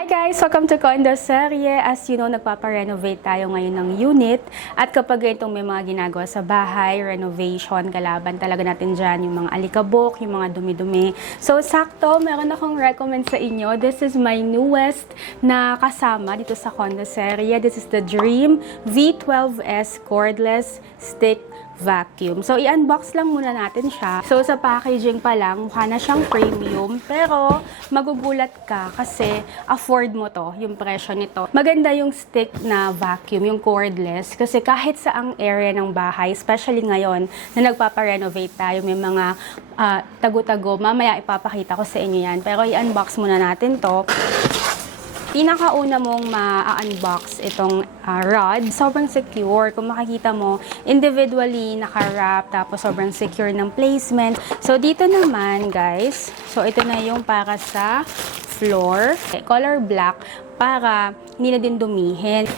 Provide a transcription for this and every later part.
Hi guys! Welcome to Condo Serye. As you know, nagpaparenovate tayo ngayon ng unit. At kapag itong may mga ginagawa sa bahay, renovation, kalaban talaga natin dyan yung mga alikabok, yung mga dumi-dumi. So, sakto, meron akong recommend sa inyo. This is my newest na kasama dito sa Condo Serye. This is the Dream V12S Cordless Stick Vacuum. So, i-unbox lang muna natin siya. So, sa packaging pa lang, mukha na siyang premium. Pero, magugulat ka kasi afford mo to, yung presyo nito. Maganda yung stick na vacuum, yung cordless. Kasi kahit saang area ng bahay, especially ngayon na nagpaparenovate tayo, may mga tago-tago. Mamaya ipapakita ko sa inyo yan. Pero, i-unbox muna natin to. Pinakauna mong ma-unbox itong rod, sobrang secure. Kung makikita mo, individually naka-wrap, tapos sobrang secure ng placement. So, dito naman, guys, so ito na yung para sa floor. Color black para hindi na din dumihin.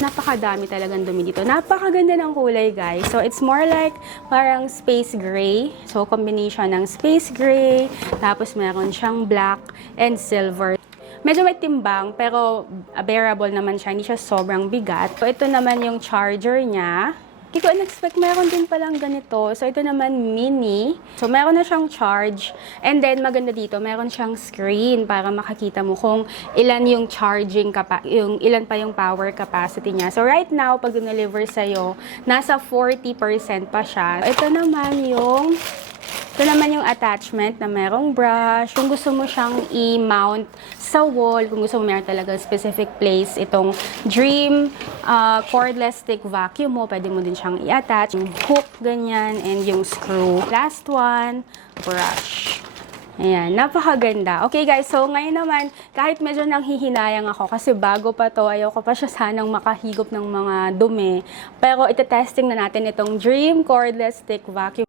Napakadami talagang dumi dito. Napakaganda ng kulay, guys. So, it's more like parang space gray. So, combination ng space gray, tapos meron siyang black and silver. Medyo may timbang, pero bearable naman siya. Hindi siya sobrang bigat. So, ito naman yung charger niya. Hindi ko in-expect meron din palang ganito. So, ito naman mini. So, meron na siyang charge. And then, maganda dito, meron siyang screen para makakita mo kung ilan yung charging, ilan pa yung power capacity niya. So, right now, pag deliver sa'yo, nasa 40% pa siya. Ito naman yung attachment na merong brush. Kung gusto mo siyang i-mount sa wall, kung gusto mo meron talaga specific place, itong Dream cordless stick vacuum mo, pwede mo din siyang i-attach. Yung hook, ganyan, and yung screw. Last one, brush. Ayan, napakaganda. Okay guys, so ngayon naman, kahit medyo nanghihinayang ako kasi bago pa to, ayaw ko pa siya sanang makahigop ng mga dumi. Pero ite-testing na natin itong Dream cordless stick vacuum.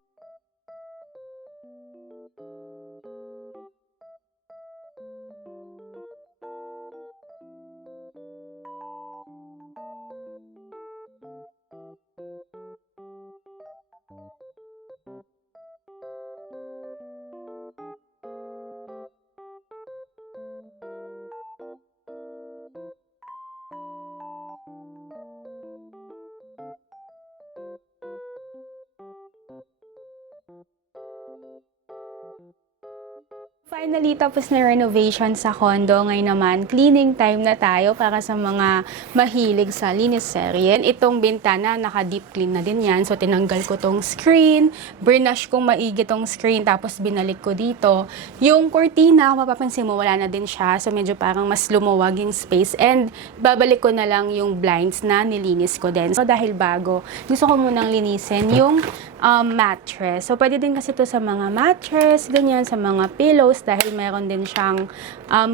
Finally, tapos na renovation sa condo. Ngayon naman, cleaning time na tayo para sa mga mahilig sa linis serye. Itong bintana, naka-deep clean na din yan. So, tinanggal ko tong screen, brush kong maigi tong screen, tapos binalik ko dito. Yung cortina, kung mapapansin mo, wala na din siya. So, medyo parang mas lumuwag yung space. And, babalik ko na lang yung blinds na nilinis ko din. So, dahil bago, gusto ko munang linisin yung mattress. So, pwede din kasi ito sa mga mattress, ganyan, sa mga pillows, dahil meron din siyang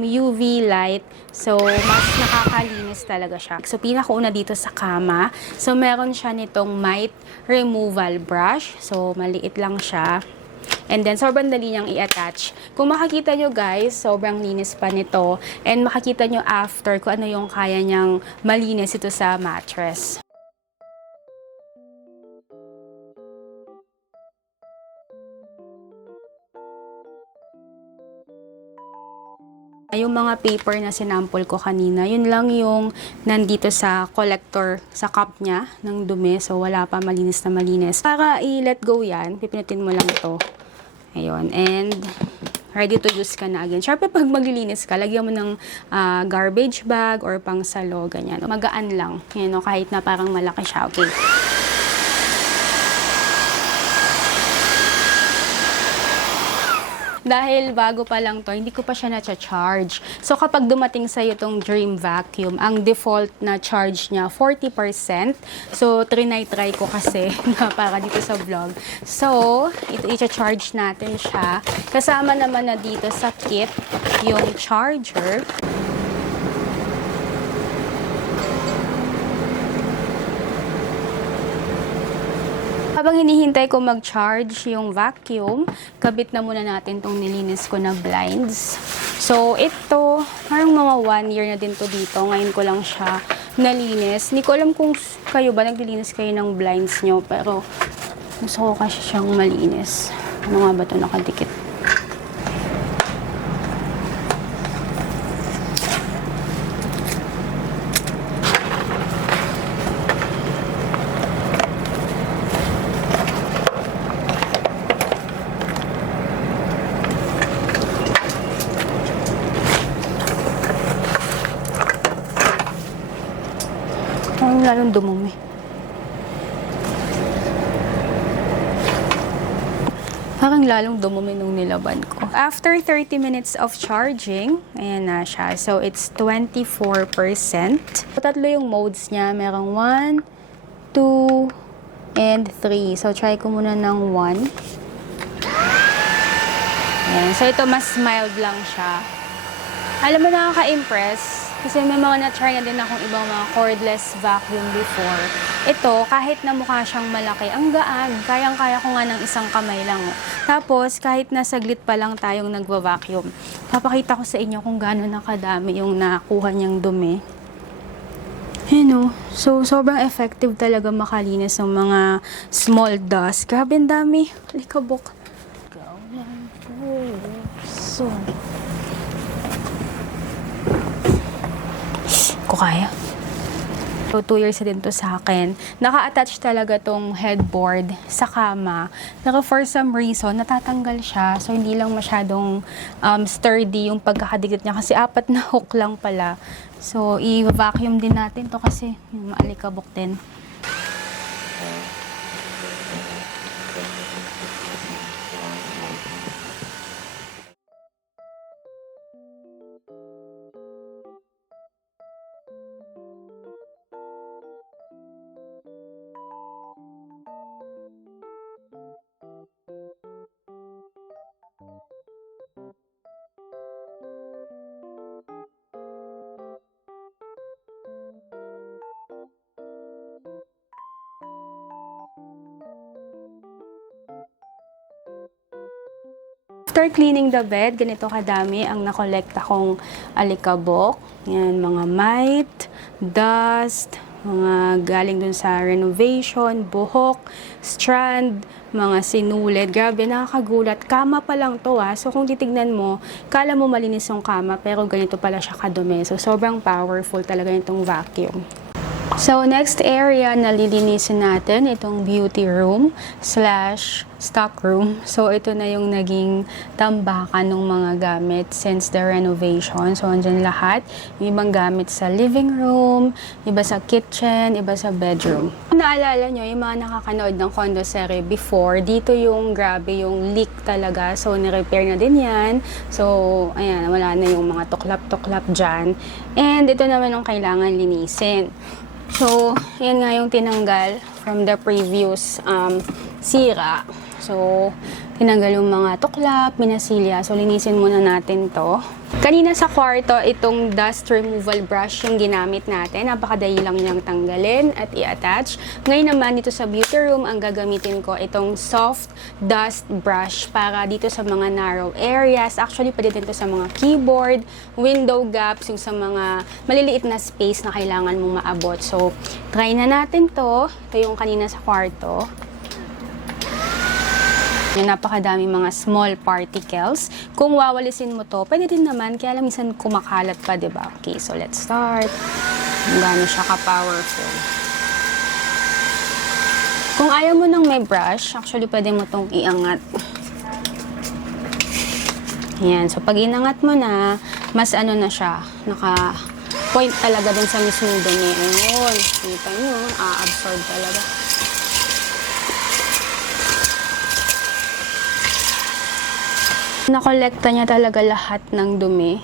UV light. So, mas nakakalinis talaga siya. So, pinakauna dito sa kama. So, meron siya nitong mite removal brush. So, maliit lang siya. And then, sobrang dali niyang i-attach. Kung makikita nyo guys, sobrang linis pa nito. And makikita nyo after kung ano yung kaya niyang malinis ito sa mattress. Yung mga paper na sinample ko kanina, yun lang yung nandito sa collector, sa cup niya ng dumi. So, wala pa malinis na malinis. Para i-let go yan, pipinutin mo lang ito. Ayun. And, ready to use ka na again. Siyempre, pag maglilinis ka, lagyan mo ng garbage bag or pang salo, ganyan. Magaan lang. Yan, kahit na parang malaki siya. Okay. Dahil bago pa lang to, hindi ko pa siya na-charge. So, kapag dumating sa'yo itong Dream Vacuum, ang default na charge niya, 40%. So, try ko kasi na para dito sa vlog. So, ito i-charge natin siya. Kasama naman na dito sa kit, yung charger. Habang hinihintay ko mag-charge yung vacuum, kabit na muna natin tong nilinis ko na blinds. So, ito, parang mga 1 year na din to dito. Ngayon ko lang siya nalinis. Hindi ko alam kung kayo ba naglilinis kayo ng blinds nyo, pero gusto ko kasi siyang malinis. Ano nga ba ito nakadikit? lalong dumumi. Parang lalong dumumi nung nilaban ko. After 30 minutes of charging, ayan na siya. So, it's 24%. Tatlo yung modes niya. Merong 1, 2, and 3. So, try ko muna ng 1. Ayan. So, ito mas mild lang siya. Alam mo, nakaka-impress. Kasi may mga na-try na din akong ibang mga cordless vacuum before. Ito, kahit na mukha siyang malaki, ang gaan. Kayang-kaya ko nga ng isang kamay lang. Oh. Tapos, kahit na saglit pa lang tayong nagva-vacuum, papakita ko sa inyo kung gaano nakadami yung nakuha niyang dumi. Ayan, oh. So, sobrang effective talaga makalinis ng mga small dust. Grabe, ang dami. Alikabok. So, ko kaya. So, 2 years na din to sa akin. Naka-attach talaga tong headboard sa kama. Pero for some reason, natatanggal siya. So, hindi lang masyadong sturdy yung pagkakadikit niya. Kasi 4 na hook lang pala. So, i-vacuum din natin to kasi maalikabok din. After cleaning the bed, ganito kadami ang nakolekta kong alikabok. Yan, mga mite, dust, mga galing dun sa renovation, buhok, strand, mga sinulid. Grabe, nakakagulat. Kama pa lang to So kung titignan mo, kala mo malinis yung kama, pero ganito pala siya kadumi. So sobrang powerful talaga itong vacuum. So, next area na lilinisin natin, itong beauty room / stock room. So, ito na yung naging tambakan ng mga gamit since the renovation. So, andyan lahat. Yung ibang gamit sa living room, iba sa kitchen, iba sa bedroom. Kung naalala nyo, yung mga nakakanood ng condo series before, dito yung grabe yung leak talaga. So, nirepair na din yan. So, ayan, wala na yung mga tuklap-tuklap dyan. And ito naman yung kailangan linisin. So, yan nga yung tinanggal from the previous sira. So, tinanggal yung mga tuklap, minasilya. So, linisin muna natin to. Kanina sa kwarto, itong dust removal brush yung ginamit natin. Napakadali lang niyang tanggalin at i-attach. Ngayon naman, dito sa beauty room, ang gagamitin ko itong soft dust brush para dito sa mga narrow areas. Actually, pwede din to sa mga keyboard, window gaps, yung sa mga maliliit na space na kailangan mong maabot. So, try na natin to. Ito yung kanina sa kwarto. Yung napakadami mga small particles. Kung wawalisin mo to, pwede din naman, kaya lang minsan kumakalat pa, diba? Okay, so let's start. Gano'n siya ka-powerful. Kung ayaw mo nang may brush, actually pwede mo tong iangat. Yan, so pag inangat mo na, mas ano na siya, naka-point talaga dun sa mismong dumi. Ayun, kita nyo, a-absorb talaga. Nakolekta niya talaga lahat ng dumi.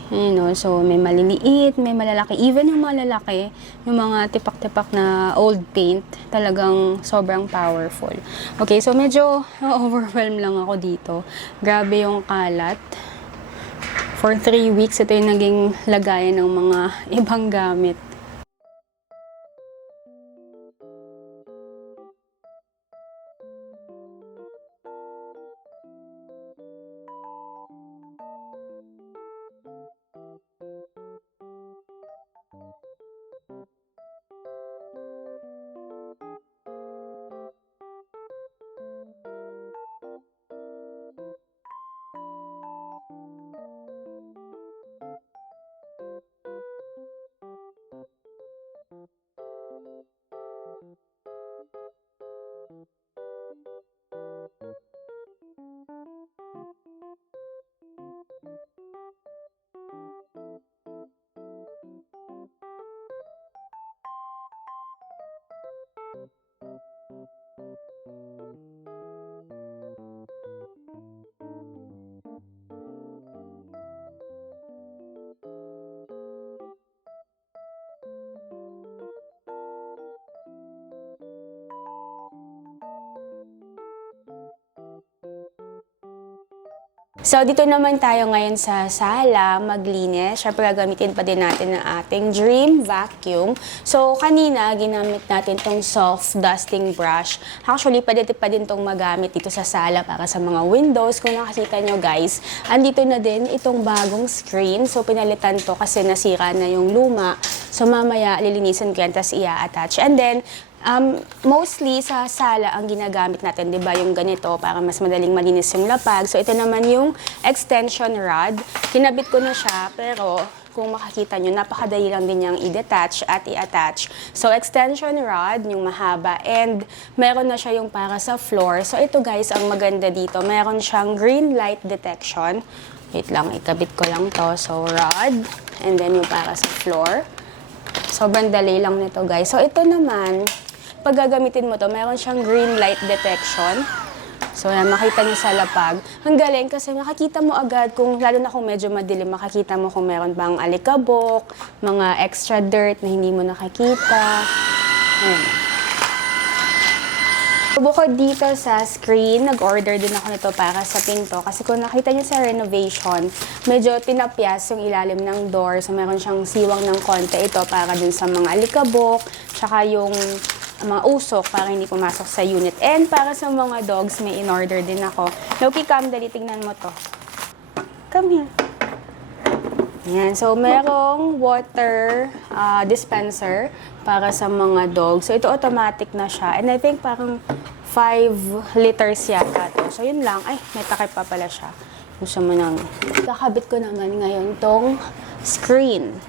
So may maliliit, may malalaki. Even yung malalaki, yung mga tipak-tipak na old paint, talagang sobrang powerful. Okay, so medyo overwhelmed lang ako dito. Grabe yung kalat. For 3 weeks, ito yung naging lagayan ng mga ibang gamit. So, dito naman tayo ngayon sa sala, maglinis. Syempre, gagamitin pa din natin ang ating Dream Vacuum. So, kanina, ginamit natin tong soft dusting brush. Actually, pwede pa din tong magamit dito sa sala para sa mga windows. Kung nakikita nyo guys, andito na din itong bagong screen. So, pinalitan to kasi nasira na yung luma. So, mamaya, lilinisan ko yan, tapos i-attach. And then, mostly sa sala ang ginagamit natin, 'di ba, yung ganito para mas madaling malinis yung lapag. So ito naman yung extension rod. Kinabit ko na siya pero kung makakita nyo, napakadali lang din niyang i-detach at i-attach. So extension rod, yung mahaba, and meron na siya yung para sa floor. So ito guys, ang maganda dito, meron siyang green light detection. Wait lang, ikabit ko lang to. So rod, and then yung para sa floor. Sobrang dali lang nito guys. So ito naman, pag gagamitin mo to, meron siyang green light detection. So, yan, makita niyo sa lapag. Ang galing kasi makikita mo agad, kung, lalo na kung medyo madilim, makikita mo kung meron bang alikabok, mga extra dirt na hindi mo nakakita. Ayan. Bukod dito sa screen, nag-order din ako nito para sa pinto. Kasi kung nakita niyo sa renovation, medyo tinapyas yung ilalim ng door. So, meron siyang siwang ng konti. Ito para dun sa mga alikabok, tsaka yung mga usok para hindi pumasok sa unit. And para sa mga dogs, may in-order din ako. Loki, come, dali, tingnan mo to. Come here. Yan. So, merong water dispenser para sa mga dogs. So, ito automatic na siya. And I think parang 5 liters yata to. So, yun lang. Ay, may takip pa pala siya. Gusto mo nang. Kakabit ko naman ngayon tong screen.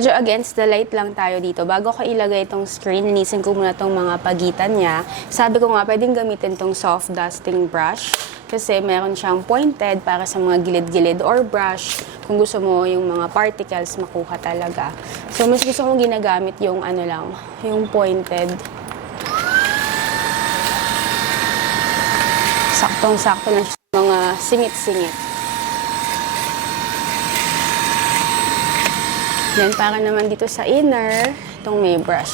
Medyo against the light lang tayo dito. Bago ko ilagay itong screen, linisin ko muna itong mga pagitan niya. Sabi ko nga, pwedeng gamitin itong soft dusting brush. Kasi meron siyang pointed para sa mga gilid-gilid or brush. Kung gusto mo yung mga particles makuha talaga. So, mas gusto kong ginagamit yung ano lang, yung pointed. Saktong-sakto lang siya mga singit-singit. Then, para naman dito sa inner, itong may brush.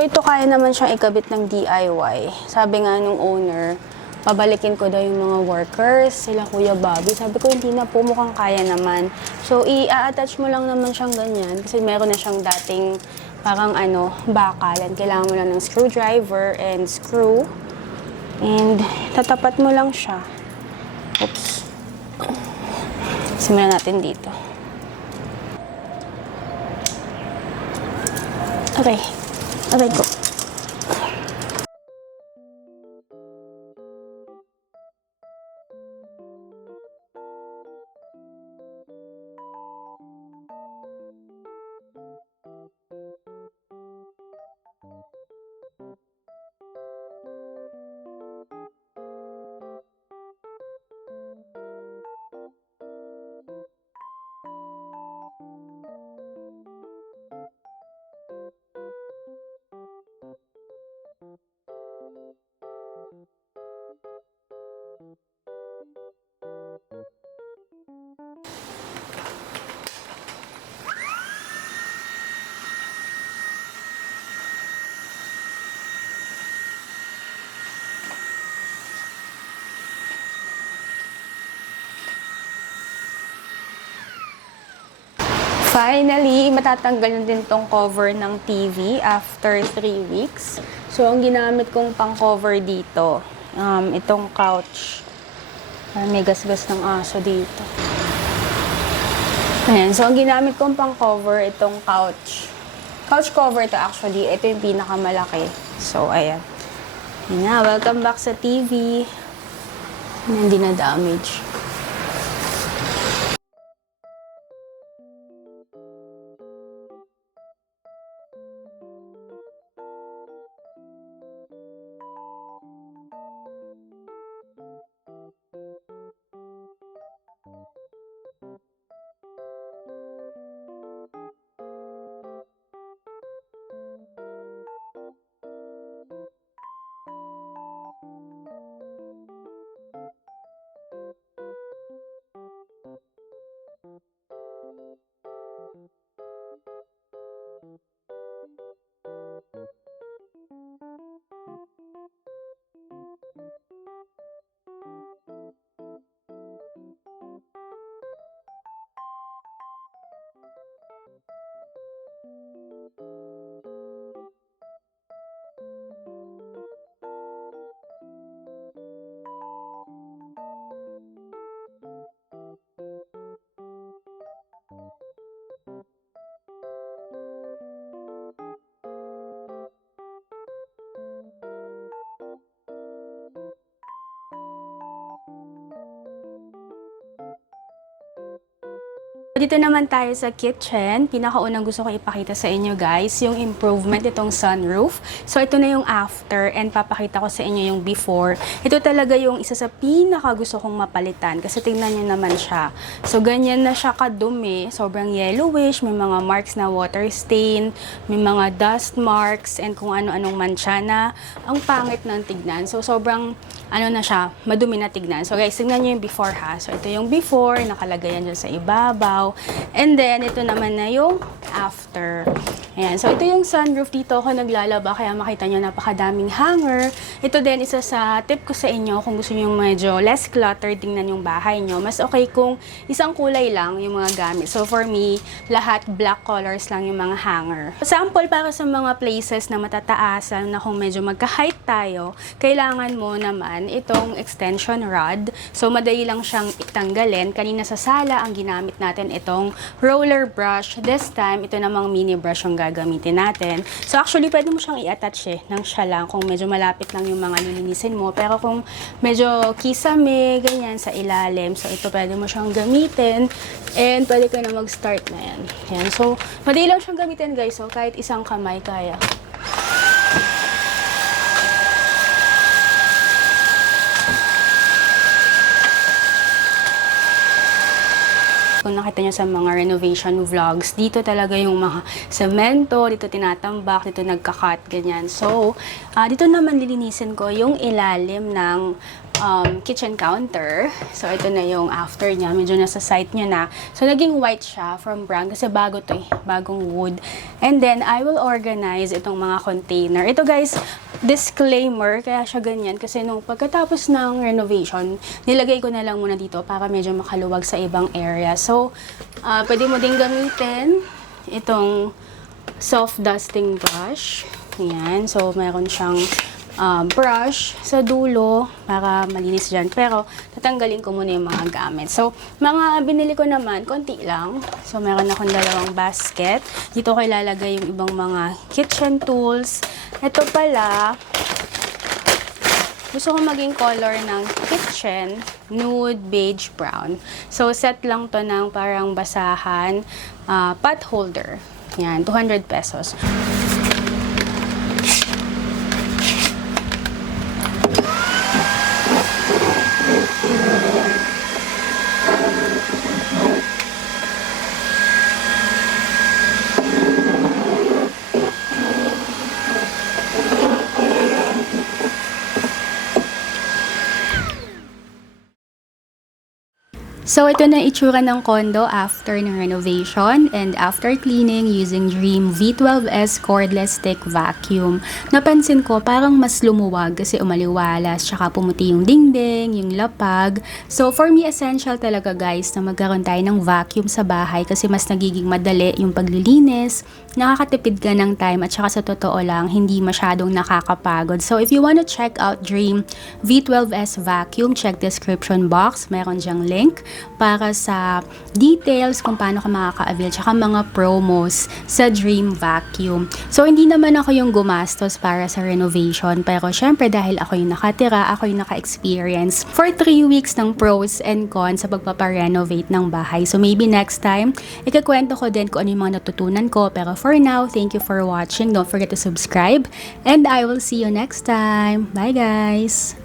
Ito kaya naman siyang ikabit ng DIY. Sabi nga nung owner, pabalikin ko daw yung mga workers, sila Kuya Bobby. Sabi ko, hindi na po, mukhang kaya naman. So, i-attach mo lang naman siyang ganyan kasi meron na siyang dating parang bakalan. Kailangan mo lang ng screwdriver and screw. And tatapat mo lang siya. Oops. Simulan natin dito. Okay. Aray ko. Finally, matatanggal na din tong cover ng TV after 3 weeks. So, ang ginamit kong pang-cover dito, itong couch. May gasgas ng aso dito. Ayan, so ang ginamit kong pang-cover, itong couch. Couch cover to actually. Ito yung pinakamalaki. So, ayan. Ayan na, welcome back sa TV. Hindi na damage. Dito naman tayo sa kitchen. Pinakaunang gusto ko ipakita sa inyo guys, yung improvement itong sunroof. So ito na yung after and papakita ko sa inyo yung before. Ito talaga yung isa sa pinaka gusto kong mapalitan kasi tingnan nyo naman siya. So ganyan na siya kadumi, sobrang yellowish, may mga marks na water stain, may mga dust marks and kung ano-anong mancha na ang pangit ng tignan. So sobrang ano na siya, madumi na tignan. So guys, tingnan nyo yung before ha. So ito yung before, nakalagay yan dyan sa ibabaw. And then, ito naman na yung after. Ayan. So, ito yung sunroof. Dito ako naglalaba, kaya makita nyo napakadaming hanger. Ito din, isa sa tip ko sa inyo, kung gusto nyo medyo less cluttered, tingnan yung bahay nyo. Mas okay kung isang kulay lang yung mga gamit. So, for me, lahat black colors lang yung mga hanger. Sample para sa mga places na matataasan, na kung medyo magka-height tayo, kailangan mo naman itong extension rod. So, madali lang siyang itanggalin. Kanina sa sala, ang ginamit natin itong roller brush. This time, ito namang mini brush yung gagamitin natin. So, actually, pwede mo siyang i-attach nang siya lang kung medyo malapit lang yung mga lilinisin mo. Pero kung medyo kisame, ganyan, sa ilalim, so ito pwede mo siyang gamitin and pwede ka na mag-start na yan. Yan. So, madali lang siyang gamitin guys. So, kahit isang kamay kaya. Kung nakita nyo sa mga renovation vlogs, dito talaga yung mga semento, dito tinatambak, dito nagka-cut, ganyan. So, dito naman lilinisin ko yung ilalim ng kitchen counter. So, ito na yung after niya. Medyo nasa site niya na. So, naging white siya from brown kasi bago to eh. Bagong wood. And then, I will organize itong mga container. Ito guys, disclaimer, kaya siya ganyan. Kasi nung pagkatapos ng renovation, nilagay ko na lang muna dito para medyo makaluwag sa ibang area. So, pwede mo din gamitin itong soft dusting brush. Ayan. So, mayroon siyang brush sa dulo para malinis dyan. Pero, tatanggalin ko muna yung mga gamit. So, mga binili ko naman, konti lang. So, meron akong dalawang basket. Dito ko ilalagay yung ibang mga kitchen tools. Ito pala, gusto ko maging color ng kitchen, nude, beige, brown. So, set lang to ng parang basahan, pot holder. Yan, 200 pesos. So, ito na itsura ng condo after ng renovation and after cleaning using Dream V12S cordless stick vacuum. Napansin ko parang mas lumuwag kasi umaliwalas, tsaka pumuti yung dingding, yung lapag. So, for me, essential talaga guys na magkaroon tayo ng vacuum sa bahay kasi mas nagiging madali yung paglilinis, nakakatipid ka ng time at saka sa totoo lang, hindi masyadong nakakapagod. So, if you wanna check out Dream V12S vacuum, check description box. Meron dyang link para sa details kung paano ka makaka-avail tsaka mga promos sa Dream Vacuum. So, hindi naman ako yung gumastos para sa renovation pero syempre dahil ako yung nakatira, ako yung naka-experience for 3 weeks ng pros and cons sa pagpaparenovate ng bahay. So, maybe next time, ikakwento ko din kung ano yung mga natutunan ko. Pero for now, thank you for watching. Don't forget to subscribe and I will see you next time. Bye guys!